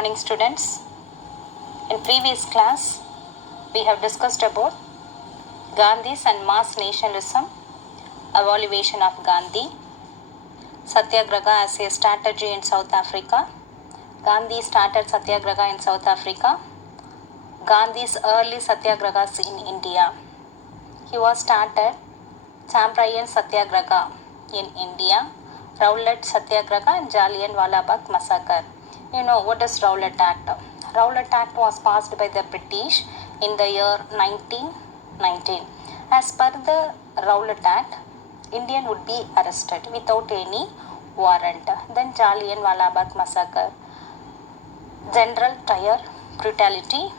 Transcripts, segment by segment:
morning, students. In previous class, we have discussed about Gandhi's and mass nationalism, evaluation of Gandhi, Satyagraha as a strategy in South Africa. Gandhi started Satyagraha in South Africa. Gandhi's early Satyagrahas in India. He was started Champrayan Satyagraha in India, Rowlatt Satyagraha and Jallianwala Bagh massacre. You know what is Rowlatt Act? Rowlatt Act was passed by the British in the year 1919. As per the Rowlatt Act, Indian would be arrested without any warrant. Then Jallianwala Bagh massacre, general tire brutality,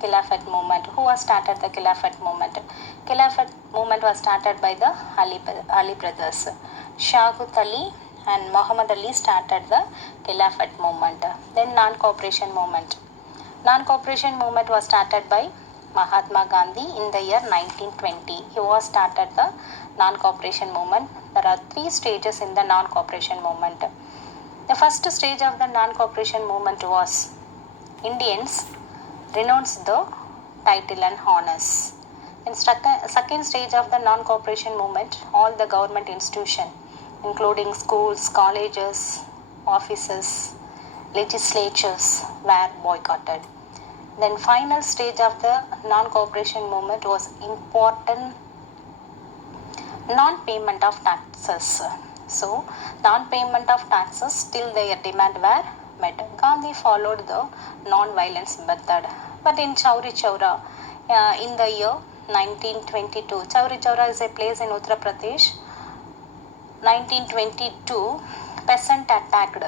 Khilafat movement. Who was started the Khilafat movement? Khilafat movement was started by the Ali brothers. Shahut Ali and Muhammad Ali started the Khilafat movement. Then non-cooperation movement. Non-cooperation movement was started by Mahatma Gandhi in the year 1920. He was started the non-cooperation movement. There are 3 stages in the non-cooperation movement. The first stage of the non-cooperation movement was Indians renounced the title and honors. In second stage of the non-cooperation movement, all the government institutions, including schools, colleges, offices, legislatures, were boycotted. Then final stage of the non-cooperation movement was important non-payment of taxes. So, non-payment of taxes till their demand were met. Gandhi followed the non-violence method. But in Chauri Chaura, in the year 1922, Chauri Chaura is a place in Uttar Pradesh. 1922, peasant attacked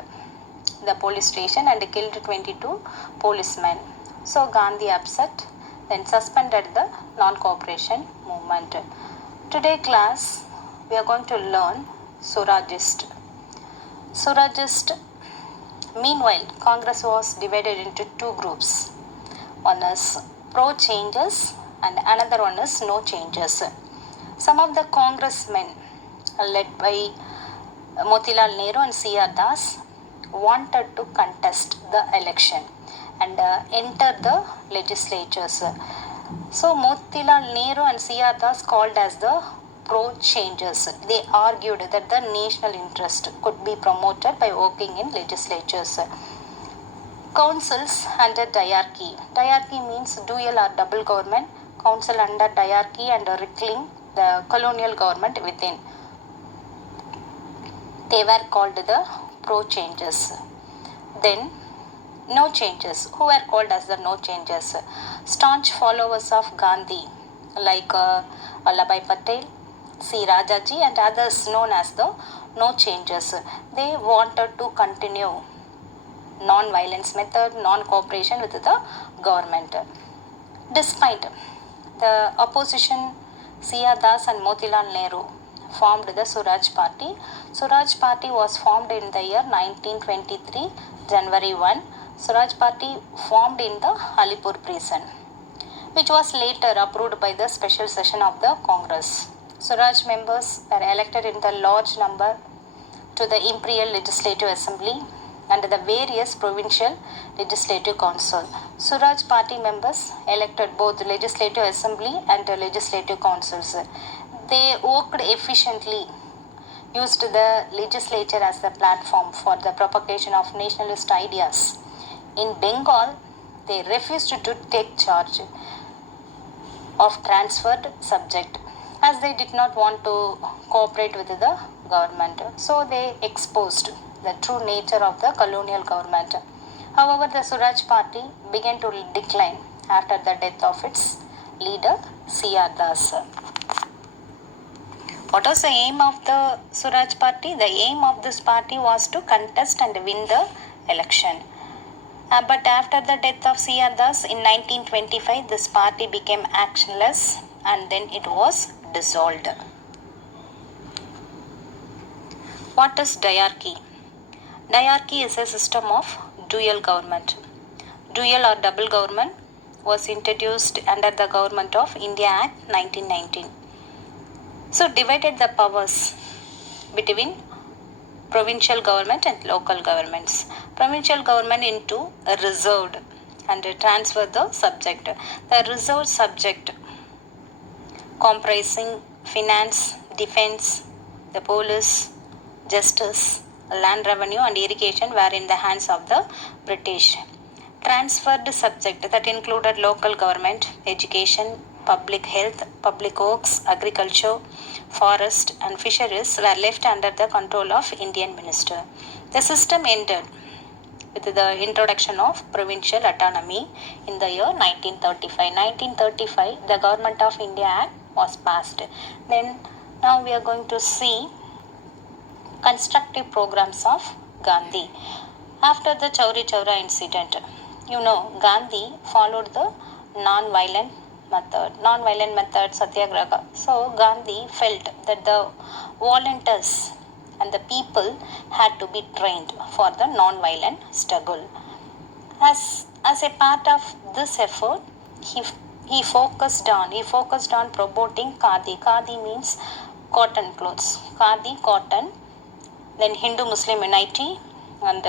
the police station and killed 22 policemen. So Gandhi upset, then suspended the non-cooperation movement. Today class, we are going to learn Surajist. Surajist. Meanwhile, Congress was divided into 2 groups. One is pro-changes and another one is no changes. Some of the congressmen led by Motilal Nehru and C.R. Das wanted to contest the election and enter the legislatures. So Motilal Nehru and C.R. Das called as the pro-changes. They argued that the national interest could be promoted by working in legislatures. Councils under diarchy. Diarchy means dual or double government. Council under diarchy and recalling the colonial government within. They were called the pro-changes. Then no changes. Who were called as the no changes? Staunch followers of Gandhi like Vallabhbhai Patel, C. Rajaji and others known as the no changes. They wanted to continue non-violence method, non-cooperation with the government. Despite the opposition, C.R. Das and Motilal Nehru formed the Swaraj Party. Swaraj Party was formed in the year 1923, January 1. Swaraj Party formed in the Alipur prison, which was later approved by the special session of the Congress. Swaraj members were elected in the large number to the Imperial Legislative Assembly and the various provincial legislative council. Swaraj Party members elected both legislative assembly and legislative councils. They worked efficiently, used the legislature as the platform for the propagation of nationalist ideas. In Bengal, they refused to take charge of transferred subject as they did not want to cooperate with the government. So they exposed the true nature of the colonial government. However, the Swaraj Party began to decline after the death of its leader C.R. Das. What was the aim of the Swaraj Party? The aim of this party was to contest and win the election. But after the death of C.R. Das in 1925, this party became actionless and then it was dissolved. What is diarchy? Diarchy is a system of dual government. Dual or double government was introduced under the Government of India Act 1919. So divided the powers between provincial government and local governments. Provincial government into a reserved and transfer the subject. The reserved subject comprising finance, defense, the police, justice, land revenue and irrigation were in the hands of the British. Transferred subject that included local government, education, public health, public works, agriculture, forest and fisheries were left under the control of Indian minister. The system ended with the introduction of provincial autonomy in the year 1935. 1935, the Government of India Act was passed. Then now we are going to see constructive programs of Gandhi. After the Chauri Chaura incident, Gandhi followed the non-violent method satyagraha. So Gandhi felt that the volunteers and the people had to be trained for the non-violent struggle. As a part of this effort, he focused on promoting khadi. Khadi means cotton clothes. Khadi, cotton. Then Hindu-Muslim unity, and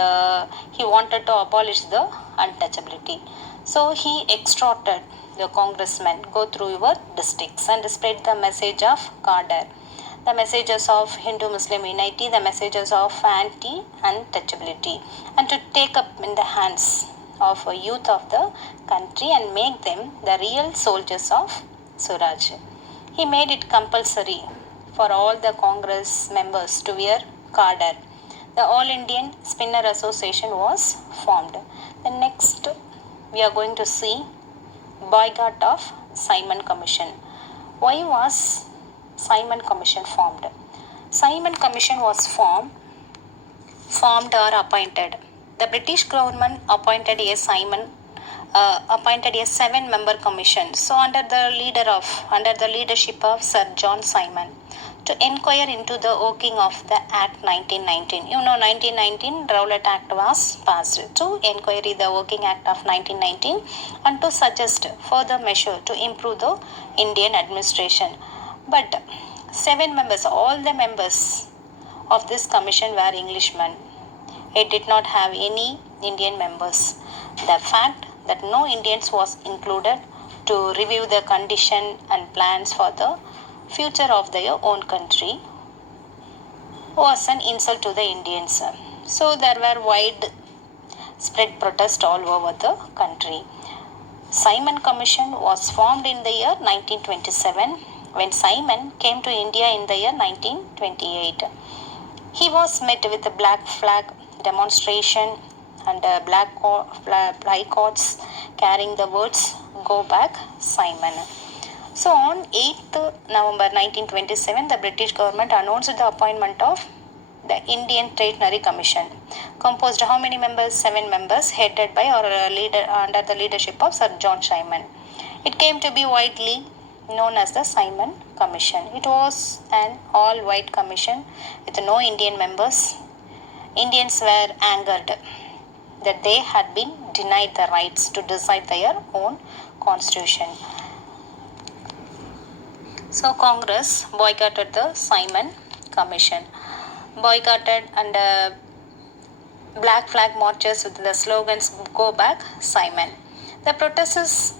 he wanted to abolish the untouchability. So he exhorted the congressmen go through your districts and spread the message of Qadar, the messages of Hindu-Muslim unity, the messages of anti-untouchability, and to take up in the hands of youth of the country and make them the real soldiers of Swaraj. He made it compulsory for all the Congress members to wear Qadar. The All Indian Spinner Association was formed. The next we are going to see boycott of Simon Commission. Why was Simon Commission formed? Simon Commission was formed or appointed. The British government appointed a 7-member commission. So under the leadership of Sir John Simon, to inquire into the working of the Act 1919. 1919 Rowlatt Act was passed to inquire the working Act of 1919 and to suggest further measure to improve the Indian administration. But 7 members, all the members of this commission were Englishmen. It did not have any Indian members. The fact that no Indians was included to review the condition and plans for the future of their own country was an insult to the Indians. So there were widespread protests all over the country. Simon Commission was formed in the year 1927 when Simon came to India in the year 1928. He was met with a black flag demonstration and black placards carrying the words "Go back, Simon." So on 8th November 1927, the British government announced the appointment of the Indian Treasury Commission, composed how many members? 7 members, headed by or under the leadership of Sir John Simon. It came to be widely known as the Simon Commission. It was an all-white commission with no Indian members. Indians were angered that they had been denied the rights to decide their own constitution. So Congress boycotted the Simon Commission, boycotted and black flag marches with the slogans "Go back, Simon." The protesters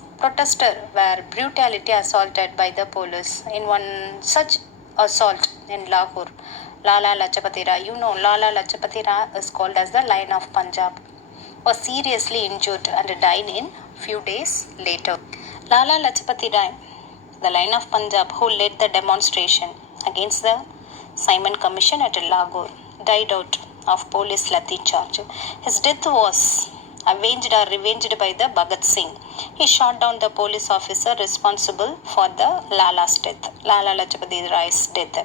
were brutally assaulted by the police. In one such assault in Lahore, Lala Lajpati Rai, Lala Lajpati Rai is called as the Lion of Punjab, was seriously injured and died in few days later. Lala Lajpati Rai, the Lion of Punjab, who led the demonstration against the Simon Commission at Lahore, died out of police lathi charge. His death was avenged or revenged by the Bhagat Singh. He shot down the police officer responsible for the Lala Lajpati Rai's death.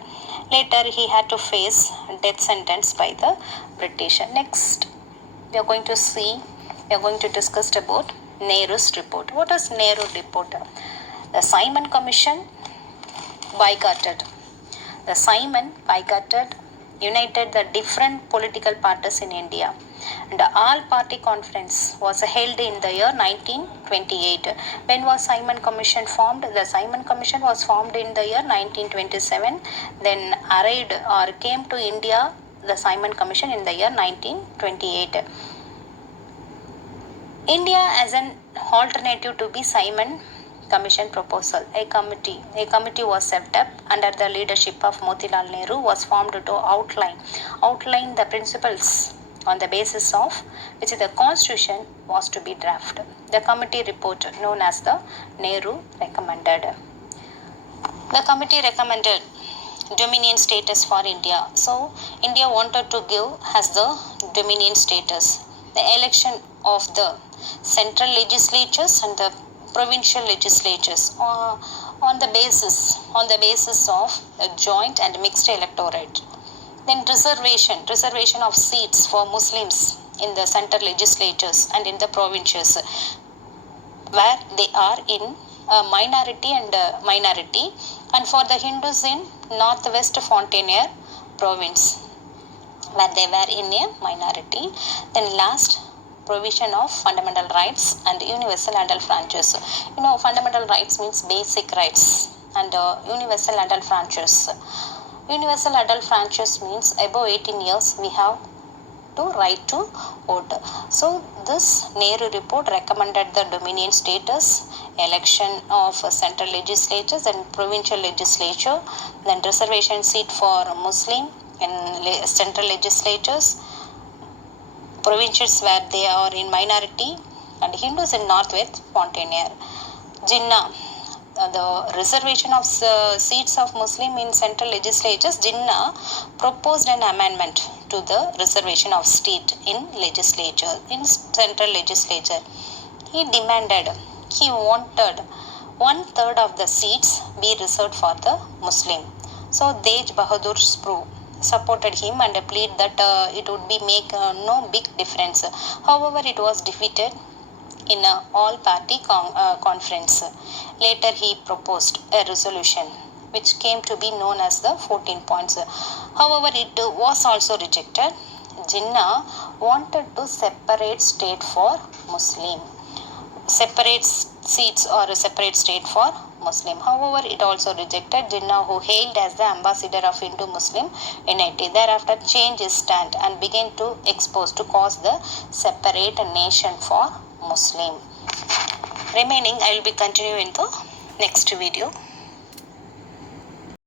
Later, he had to face death sentence by the British. Next, we are going to discuss about Nehrus Report. What is Nehrus Report? The Simon Commission boycotted. The Simon boycotted united the different political parties in India. And the all-party conference was held in the year 1928. When was Simon Commission formed? The Simon Commission was formed in the year 1927. Then arrived or came to India the Simon Commission in the year 1928. India as an alternative to the Simon Commission proposal. A committee was set up under the leadership of Motilal Nehru, was formed to outline the principles on the basis of which the constitution was to be drafted. The committee report, known as the Nehru recommended. The committee recommended dominion status for India. So India wanted to give as the dominion status. The election of the central legislatures and the provincial legislatures on the basis of a joint and mixed electorate. Then reservation of seats for Muslims in the central legislatures and in the provinces, where they are in a minority, and for the Hindus in northwest Fontenay province, where they were in a minority. Then last, provision of fundamental rights and universal adult franchise. Fundamental rights means basic rights, and universal adult franchise. Universal adult franchise means above 18 years we have to right to vote. So this Nehru report recommended the dominion status, election of central legislatures and provincial legislature, then reservation seat for Muslim in central legislatures, provincials where they are in minority, and Hindus in northwest Fontenay. Jinnah, the reservation of seats of Muslim in central legislatures, Jinnah proposed an amendment to the reservation of seat in central legislature. He wanted 1/3 of the seats be reserved for the Muslim. So Tej Bahadur Sprue supported him and pleaded that it would be make no big difference. However, it was defeated in an all-party conference. Later, he proposed a resolution which came to be known as the 14 points. However, it was also rejected. Jinnah wanted to separate state for Muslim, separate seats or a separate state for Muslim. However, it also rejected. Jinnah, who hailed as the ambassador of Hindu-Muslim unity, thereafter changed his stand and began to cause the separate nation for Muslim. Remaining, I will be continuing in the next video.